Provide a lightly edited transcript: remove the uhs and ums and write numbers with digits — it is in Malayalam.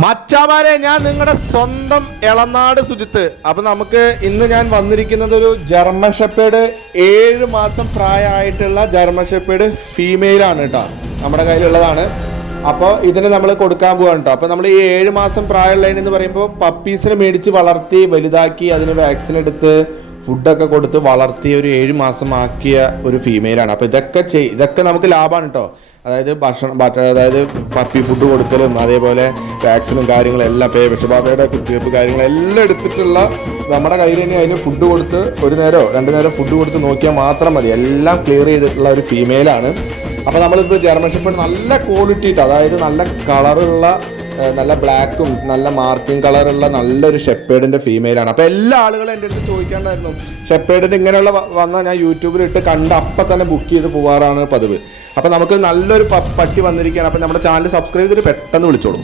മച്ചാമാരെ, ഞാൻ നിങ്ങളുടെ സ്വന്തം എളനാട് സുജിത്ത്. അപ്പൊ നമുക്ക് ഇന്ന് ഞാൻ വന്നിരിക്കുന്നത് ഒരു ജർമ്മൻ ഷെപ്പേർഡ് 7 മാസം പ്രായമായിട്ടുള്ള ജർമ്മൻ ഷെപ്പേർഡ് ഫീമെയിൽ ആണ് കേട്ടോ. നമ്മുടെ കയ്യിലുള്ളതാണ്. അപ്പോൾ ഇതിന് നമ്മൾ കൊടുക്കാൻ പോവാണ് കേട്ടോ. അപ്പോൾ നമ്മൾ ഈ 7 മാസം പ്രായമുള്ളതിനെന്ന് പറയുമ്പോൾ പപ്പീസിനെ മേടിച്ച് വളർത്തി വലുതാക്കി അതിന് വാക്സിൻ എടുത്ത് ഫുഡൊക്കെ കൊടുത്ത് വളർത്തി ഒരു 7 മാസം ആക്കിയ ഒരു ഫീമെയിലാണ്. അപ്പോൾ ഇതൊക്കെ നമുക്ക് ലാഭമാണ് കേട്ടോ. അതായത് അതായത് പപ്പി ഫുഡ് കൊടുക്കലും അതേപോലെ വാക്സിനും കാര്യങ്ങളും എല്ലാം വിഷബാധയുടെ കുത്തിവയ്പ്പ് കാര്യങ്ങളെല്ലാം എടുത്തിട്ടുള്ള നമ്മുടെ കയ്യിൽ തന്നെ അതിന് ഫുഡ് കൊടുത്ത് 1 നേരമോ 2 നേരം ഫുഡ് കൊടുത്ത് നോക്കിയാൽ മാത്രം മതി. എല്ലാം ക്ലിയർ ചെയ്തിട്ടുള്ള ഒരു ഫീമെയിലാണ്. അപ്പോൾ നമ്മളിപ്പോൾ ജർമ്മൻ ഷെപ്പേർഡ് നല്ല ക്വാളിറ്റി ഇട്ട്, അതായത് നല്ല കളറുള്ള, നല്ല ബ്ലാക്കും നല്ല മാർക്കിംഗ് കളറുള്ള നല്ലൊരു ഷെപ്പേർഡിൻ്റെ ഫീമെയിലാണ്. അപ്പോൾ എല്ലാ ആളുകളും എൻ്റെ അടുത്ത് ചോദിക്കാണ്ടായിരുന്നു. ഷെപ്പേർഡിൻ്റെ ഇങ്ങനെയുള്ള വന്നാൽ ഞാൻ യൂട്യൂബിലിട്ട് കണ്ട് അപ്പം തന്നെ ബുക്ക് ചെയ്ത് പോകാറാണ് പതിവ്. അപ്പോൾ നമുക്ക് നല്ലൊരു പട്ടി വന്നിരിക്കുകയാണ്. അപ്പോൾ നമ്മുടെ ചാനൽ സബ്സ്ക്രൈബ് ചെയ്തിട്ട് പെട്ടെന്ന് വിളിച്ചോളൂ.